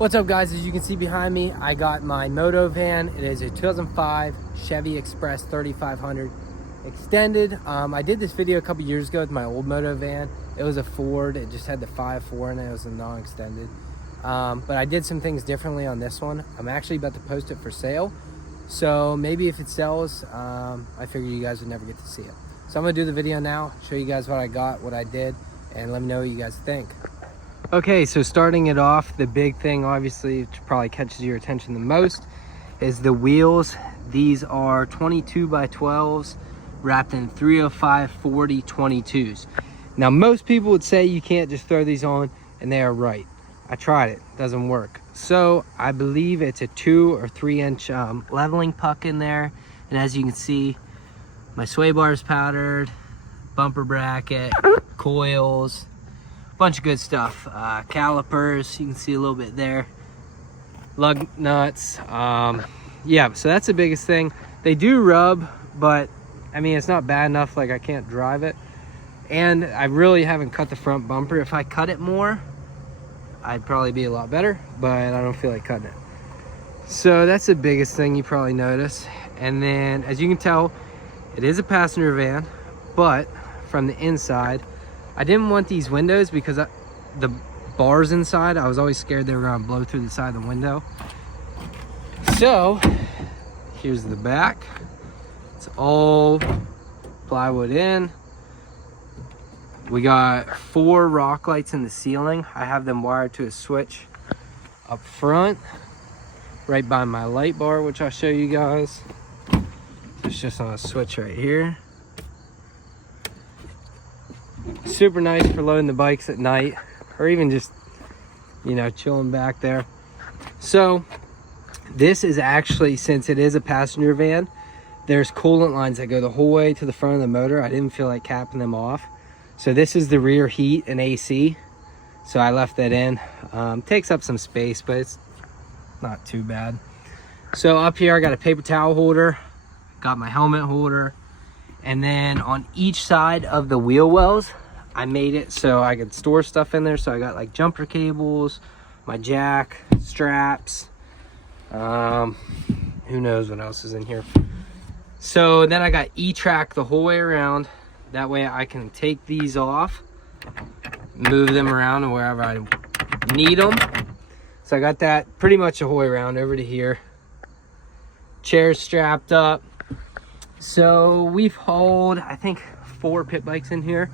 What's up, guys? As you can see behind me, I got my motovan. It is a 2005 Chevy Express 3500 extended. I did this video a couple years ago with my old motovan. It was a Ford. It just had the 5.4 in it. It was a non-extended. But I did some things differently on this one. I'm actually about to post it for sale. So maybe if it sells, I figure you guys would never get to see it. So I'm gonna do the video now, show you guys what I got, what I did, and let me know what you guys think. Okay, so starting it off, the big thing obviously, which probably catches your attention the most, is the wheels. These are 22 by 12s wrapped in 305/40 22s. Now most people would say you can't just throw these on, and they are right. I tried it, doesn't work. So I believe it's a 2 or 3 inch leveling puck in there, and as you can see, my sway bar is powdered, bumper bracket, coils, bunch of good stuff. Calipers, you can see a little bit there, lug nuts. Yeah, so that's the biggest thing. They do rub, but I mean, it's not bad enough like I can't drive it. And I really haven't cut the front bumper. If I cut it more, I'd probably be a lot better, but I don't feel like cutting it. So that's the biggest thing you probably notice. And then, as you can tell, it is a passenger van, but from the inside, I didn't want these windows because the bars inside, I was always scared they were gonna blow through the side of the window. So here's the back. It's all plywood in. We got 4 rock lights in the ceiling. I have them wired to a switch up front, right by my light bar, which I'll show you guys. It's just on a switch right here. Super nice for loading the bikes at night, or even just, you know, chilling back there. So this is actually, since it is a passenger van, there's coolant lines that go the whole way to the front of the motor. I didn't feel like capping them off. So this is the rear heat and AC. So I left that in. Takes up some space, but it's not too bad. So up here, I got a paper towel holder, got my helmet holder, and then on each side of the wheel wells, I made it so I could store stuff in there. So I got like jumper cables, my jack, straps, who knows what else is in here. So then I got E-track the whole way around. That way I can take these off, move them around wherever I need them. So I got that pretty much the whole way around over to here. Chairs strapped up. So we've hauled, I think, 4 pit bikes in here.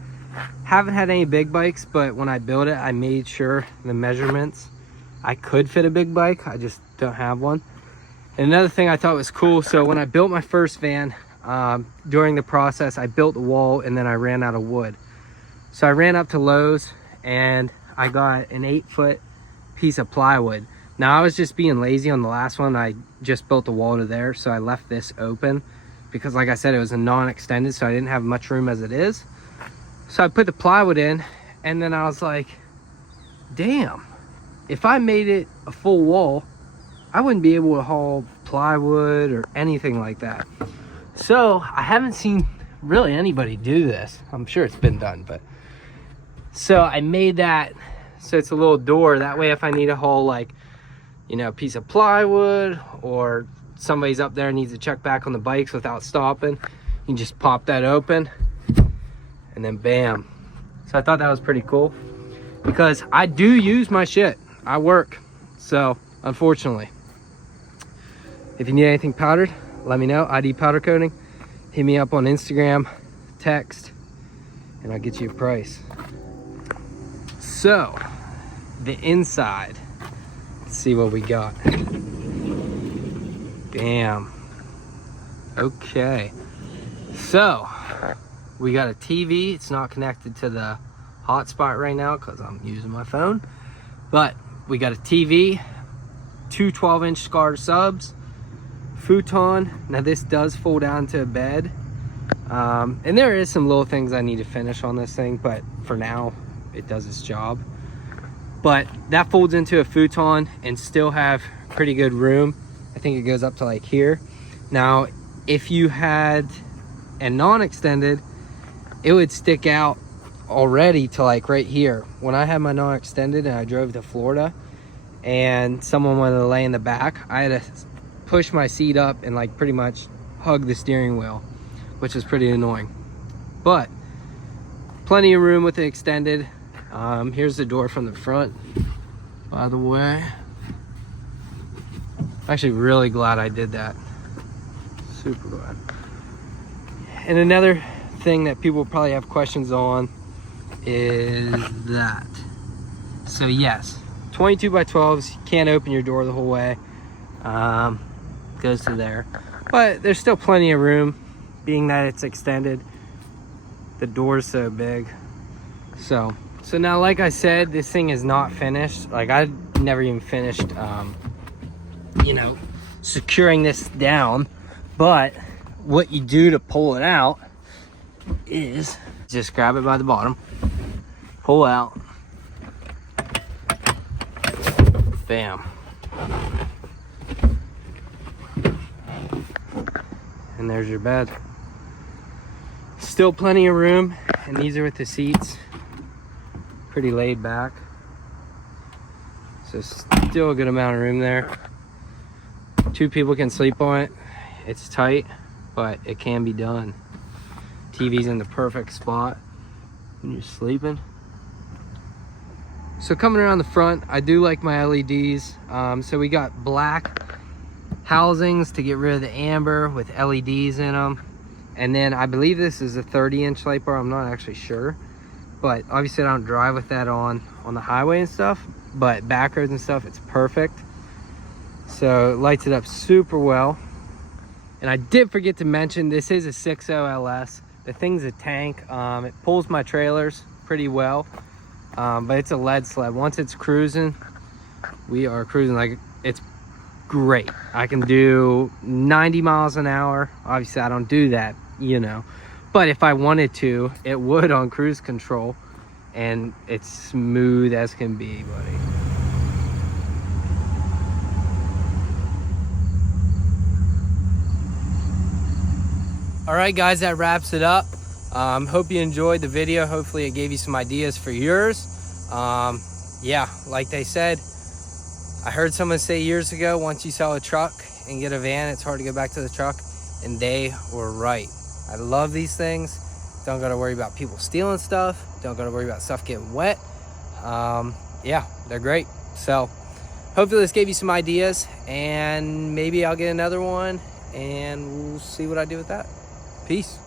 Haven't had any big bikes, but when I built it, I made sure the measurements, I could fit a big bike. I just don't have one. And another thing I thought was cool, so when I built my first van, during the process, I built the wall and then I ran out of wood. So I ran up to Lowe's and I got an 8-foot piece of plywood. Now I was just being lazy on the last one. I just built the wall to there, so I left this open because, like I said, it was a non-extended, so I didn't have much room as it is. So I put the plywood in, and then I was like, damn, if I made it a full wall, I wouldn't be able to haul plywood or anything like that. So I haven't seen really anybody do this. I'm sure it's been done, but so I made that so it's a little door. That way, if I need to haul, like, you know, a piece of plywood, or somebody's up there and needs to check back on the bikes without stopping, you can just pop that open and then bam. So I thought that was pretty cool because I do use my shit. I work. So unfortunately, if you need anything powdered, let me know. ID powder coating. Hit me up on Instagram, text, and I'll get you a price. So the inside, let's see what we got. Bam. Okay, so we got a TV. It's not connected to the hotspot right now because I'm using my phone, but we got a TV, 2 12-inch Scar subs, futon. Now this does fold down to a bed, and there is some little things I need to finish on this thing, but for now it does its job. But that folds into a futon and still have pretty good room. I think it goes up to like here. Now if you had a non-extended, it would stick out already to like right here. When I had my non-extended and I drove to Florida and someone wanted to lay in the back, I had to push my seat up and like pretty much hug the steering wheel, which is pretty annoying. But plenty of room with the extended. Here's the door from the front, by the way. I'm actually really glad I did that. Super glad. And another thing that people probably have questions on is that. So yes, 22 by 12s, you can't open your door the whole way. Goes to there. But there's still plenty of room, being that it's extended. The door's so big. So now, like I said, this thing is not finished. Like, I never even finished, you know, securing this down. But what you do to pull it out is just grab it by the bottom, pull out, bam, and there's your bed. Still plenty of room, and these are with the seats, pretty laid back, so still a good amount of room there. 2 people can sleep on it. It's tight, but it can be done. TV's in the perfect spot when you're sleeping. So coming around the front, I do like my LEDs. So we got black housings to get rid of the amber with LEDs in them. And then I believe this is a 30-inch light bar. I'm not actually sure. But obviously I don't drive with that on the highway and stuff. But back roads and stuff, it's perfect. So it lights it up super well. And I did forget to mention, this is a 6.0 LS. The thing's a tank. It pulls my trailers pretty well. But it's a lead sled. Once it's cruising, we are cruising. Like, it's great. I can do 90 miles an hour. Obviously I don't do that, you know, but if I wanted to, it would on cruise control, and it's smooth as can be, buddy. All right, guys, that wraps it up. Hope you enjoyed the video. Hopefully it gave you some ideas for yours. Yeah, like they said, I heard someone say years ago, once you sell a truck and get a van, it's hard to go back to the truck, and they were right. I love these things. Don't gotta worry about people stealing stuff. Don't gotta worry about stuff getting wet. Yeah, they're great. So hopefully this gave you some ideas, and maybe I'll get another one and we'll see what I do with that. Peace.